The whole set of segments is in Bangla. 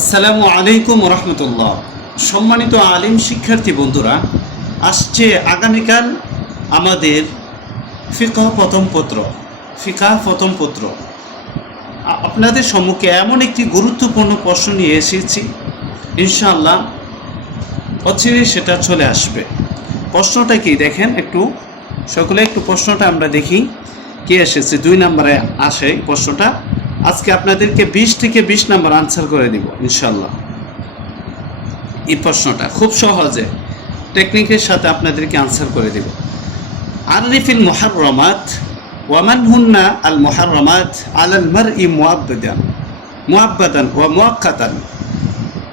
আসসালামু আলাইকুম রহমতুল্লাহ সম্মানিত আলিম শিক্ষার্থী বন্ধুরা, আসছে আগামীকাল আমাদের ফিকা প্রথম পত্র ফিকা প্রথম পত্র। আপনাদের সম্মুখে এমন একটি গুরুত্বপূর্ণ প্রশ্ন নিয়ে এসেছি, ইনশাআল্লাহ অচিরে সেটা চলে আসবে। প্রশ্নটা কি দেখেন একটু, সকলে একটু প্রশ্নটা আমরা দেখি, কে এসেছে? দুই নম্বরে আসে প্রশ্নটা। আজকে আপনাদেরকে বিশ থেকে বিশ নম্বর আনসার করে দিব ইনশাল্লাহ এই প্রশ্নটা খুব সহজে টেকনিকের সাথে আপনাদেরকে আনসার করে দিব আরিফিল মুহাররমাত ওয়ামান হুন্না আল মুহাররমাত আলাল মারই মুআব্বাদান মুআব্বাদান ওয়া মুআক্কাতান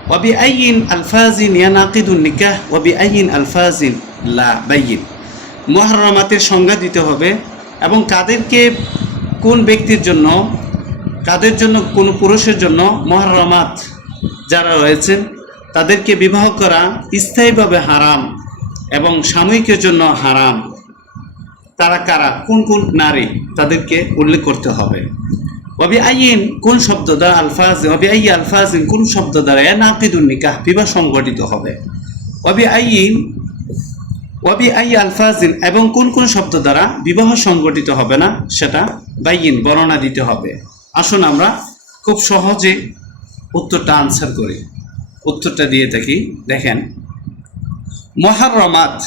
وبأي ألفاظ ينعقد النكاح وبأي ألفاظ لا بين মুহাররমাতের সংজ্ঞা দিতে হবে এবং কাদেরকে কোন ব্যক্তির জন্য কাদের জন্য, কোন পুরুষের জন্য মহারমাত যারা রয়েছেন, তাদেরকে বিবাহ করা স্থায়ীভাবে হারাম এবং সাময়িকের জন্য হারাম। তারা কারা? কোন কোন নারী? তাদেরকে উল্লেখ করতে হবে। অবি আইন কোন শব্দ দ্বারা আলফাজ অবি আই আলফাজ কোন শব্দ দ্বারা? এ নাকিদুন নিকাহ, বিবাহ সংগঠিত হবে। অবি আইন অবি আই আলফাজিন এবং কোন কোন শব্দ দ্বারা বিবাহ সংগঠিত হবে না, সেটা বাইন বর্ণনা দিতে হবে। আসুন আমরা খুব সহজে উত্তরটা আনসার করি। উত্তরটা দিয়ে থাকি দেখেন, মহারমাত।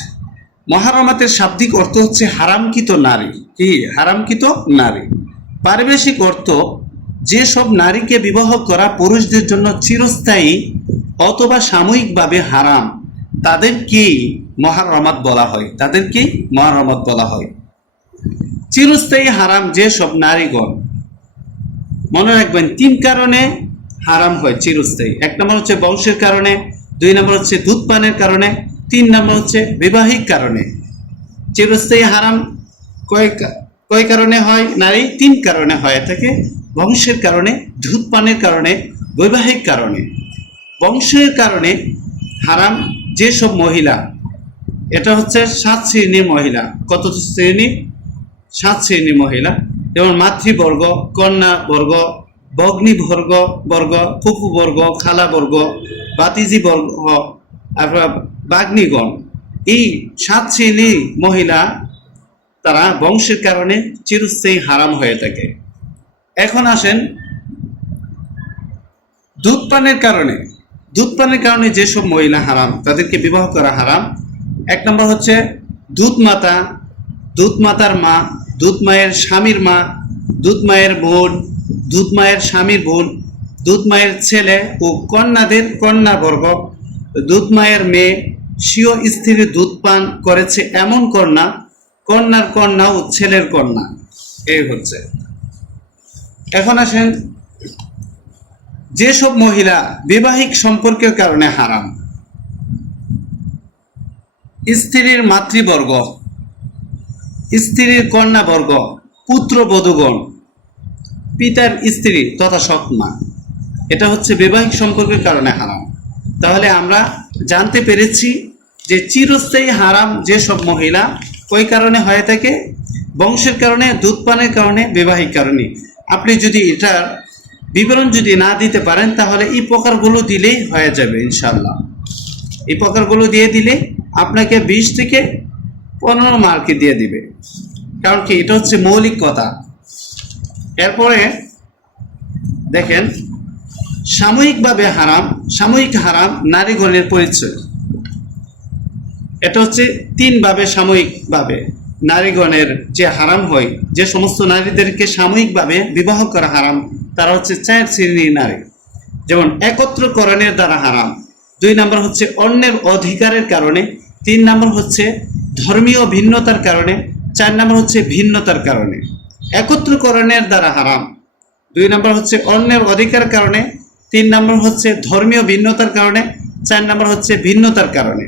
মহারমাতের শাব্দিক অর্থ হচ্ছে হারামকৃত নারী। কি? হারামকৃত নারী। পারিবেশিক অর্থ, যেসব নারীকে বিবাহ করা পুরুষদের জন্য চিরস্থায়ী অথবা সাময়িকভাবে হারাম তাদেরকেই মহারমাত বলা হয়? তাদেরকেই মহারমাত বলা হয়? চিরস্থায়ী হারাম যেসব নারীগণ মনে রাখবেন, তিন কারণে হারাম হয় চিরস্থায়ী। এক নম্বর হচ্ছে বংশের কারণে, দুই নম্বর হচ্ছে দুধ পানের কারণে, তিন নম্বর হচ্ছে বিবাহিক কারণে। চিরস্থায়ী হারাম কয় কয় কারণে হয়? নারী তিন কারণে হয়। থাকে বংশের কারণে, দুধ পানের কারণে, বৈবাহিক কারণে। বংশের কারণে হারাম যেসব মহিলা, এটা হচ্ছে সাত শ্রেণির মহিলা। কত শ্রেণি? সাত শ্রেণির মহিলা। যেমন মাতৃবর্গ, কন্যা বর্গ, ভগ্নী বর্গ বর্গ, ফুফু বর্গ, খালা বর্গ বাতিজি বর্গ, আপনার বাগ্নিগণ এই সাত শ্রেণির মহিলা তারা বংশের কারণে চিরস্থায়ী হারাম হয়ে থাকে। এখন আসেন দুধ পানের কারণে। দুধ পানের কারণে যেসব মহিলা হারাম, তাদেরকে বিবাহ করা হারাম। এক নম্বর হচ্ছে দুধ মাতা দুধ মাতার মা দুধ মায়ের স্বামীর মা, দুধ মায়ের বোন, দুধ মায়ের স্বামীর বোন, দুধ মায়ের ছেলে ও কন্যাদের কন্যা বর্গ দুধ মায়ের মেয়ে, স্বীয় স্ত্রীর দুধ পান করেছে এমন কন্যা, কন্যার কন্যা ও ছেলের কন্যা। এই হচ্ছে। এখন আসেন, যেসব মহিলা বিবাহিক সম্পর্কের কারণে হারাম, স্ত্রীর মাতৃবর্গ স্ত্রীর কন্যাবর্গ, পুত্র বধূগণ, পিতার স্ত্রী তথা সৎমা। এটা হচ্ছে বৈবাহিক সম্পর্কের কারণে হারাম। তাহলে আমরা জানতে পেরেছি যে চিরস্থায়ী হারাম যেসব মহিলা, ওই কারণে হয়ে থাকে বংশের কারণে দুধ পানের কারণে, বৈবাহিক কারণে। আপনি যদি এটার বিবরণ যদি না দিতে পারেন, তাহলে এই প্রকারগুলো দিলেই হয়ে যাবে ইনশাল্লাহ এই প্রকারগুলো দিয়ে দিলে আপনাকে বিশ থেকে পনেরো মার্কে দিয়ে দিবে। কারণ কি? এটা হচ্ছে মৌলিক কথা। এরপরে দেখেন, সাময়িকভাবে হারাম, সাময়িক হারাম নারীগণের পরিচয়। এটা হচ্ছে তিনভাবে সাময়িকভাবে নারীগণের যে হারাম হয়, যে সমস্ত নারীদেরকে সাময়িকভাবে বিবাহ করা হারাম, তারা হচ্ছে চার শ্রেণির নারী। যেমন একত্রকরণের দ্বারা হারাম। দুই নম্বর হচ্ছে অন্যের অধিকারের কারণে। তিন নম্বর হচ্ছে ধর্মীয় ভিন্নতার কারণে, চার নম্বর হচ্ছে ভিন্নতার কারণে। একত্রকরণের দ্বারা হারাম। দুই নম্বর হচ্ছে অন্যের অধিকার কারণে, তিন নম্বর হচ্ছে ধর্মীয় ভিন্নতার কারণে, চার নম্বর হচ্ছে ভিন্নতার কারণে।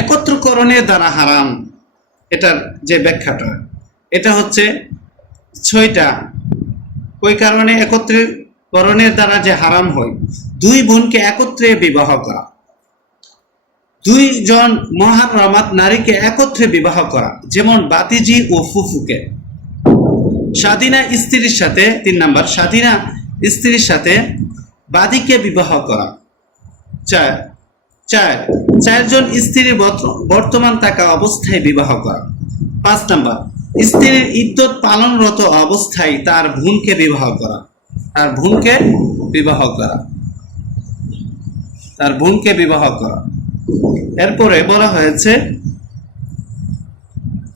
একত্রকরণের দ্বারা হারাম, এটার যে ব্যাখ্যাটা, এটা হচ্ছে ছয়টা। ওই কারণে একত্রীকরণের দ্বারা যে হারাম হয়, দুই বোনকে একত্রে বিবাহ করা। দুইজন মহান রমাত নারীকে একত্রে বিবাহ করা, যেমন বাতিজি ও ফুফুকে। স্বাধীনা স্ত্রীর সাথে, তিন নাম্বার স্বাধীনা স্ত্রীর সাথে বাদীকে বিবাহ করা। চার চার, চারজন স্ত্রীর বর্ত- বর্তমান থাকা অবস্থায় বিবাহ করা। পাঁচ নাম্বার, স্ত্রীর ইদ্যত পালনরত অবস্থায় তার বোনকে বিবাহ করা। তার ভুনকে বিবাহ করা। তার ভুনকে বিবাহ করা। এরপরে বলা হয়েছে,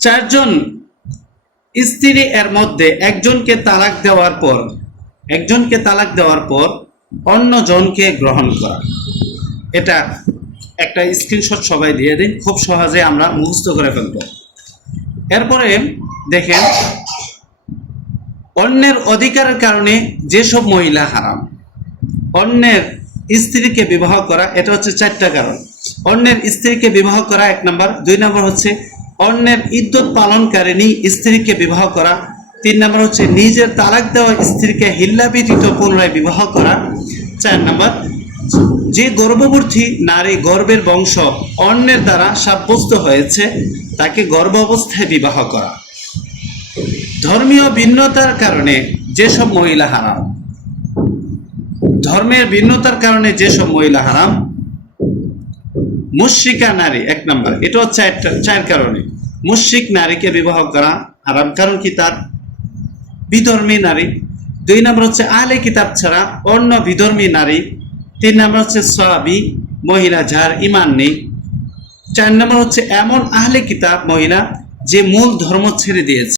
চারজন স্ত্রী এর মধ্যে একজনকে তালাক দেওয়ার পর, একজনকে তালাক দেওয়ার পর অন্য জনকে গ্রহণ করা। এটা একটা স্ক্রিনশট সবাই দিয়ে দিন, খুব সহজে আমরা মুখস্থ করে ফেলব। এরপরে দেখেন, অন্যের অধিকারের কারণে যেসব মহিলা হারাম, অন্যের স্ত্রীকে বিবাহ করা, এটা হচ্ছে চারটা কারণ। অন্যের স্ত্রীকে বিবাহ করা এক নাম্বার। দুই নাম্বার হচ্ছে, অন্যের ইদ্যত পালনকারিণী স্ত্রীকে বিবাহ করা। তিন নাম্বার হচ্ছে, নিজের তালাক দেওয়া স্ত্রীকে হিল্লা ব্যতীত পুনরায় বিবাহ করা। চার নাম্বার, যে গর্ভবর্তী নারী গর্ভের বংশ অন্যের দ্বারা সাব্যস্ত হয়েছে, তাকে গর্ভ অবস্থায় বিবাহ করা। ধর্মীয় ভিন্নতার কারণে যেসব মহিলা হারাম। ধর্মের ভিন্নতার কারণে যেসব মহিলা হারাম মুশ্রিকা নারী, এক নম্বর। এটা হচ্ছে চার কারণে। মুশ্রিক নারীকে বিবাহ করা হারাম। কারণ কি তার? বিধর্মী নারী। দুই নম্বর হচ্ছে আলে কিতাব ছাড়া অন্য বিধর্মী নারী। তিন নম্বর হচ্ছে সাবি মহিলা যার ইমান নেই। চার নম্বর হচ্ছে এমন আহলে কিতাব, মহিলা, যে মূল ধর্ম ছেড়ে দিয়েছে।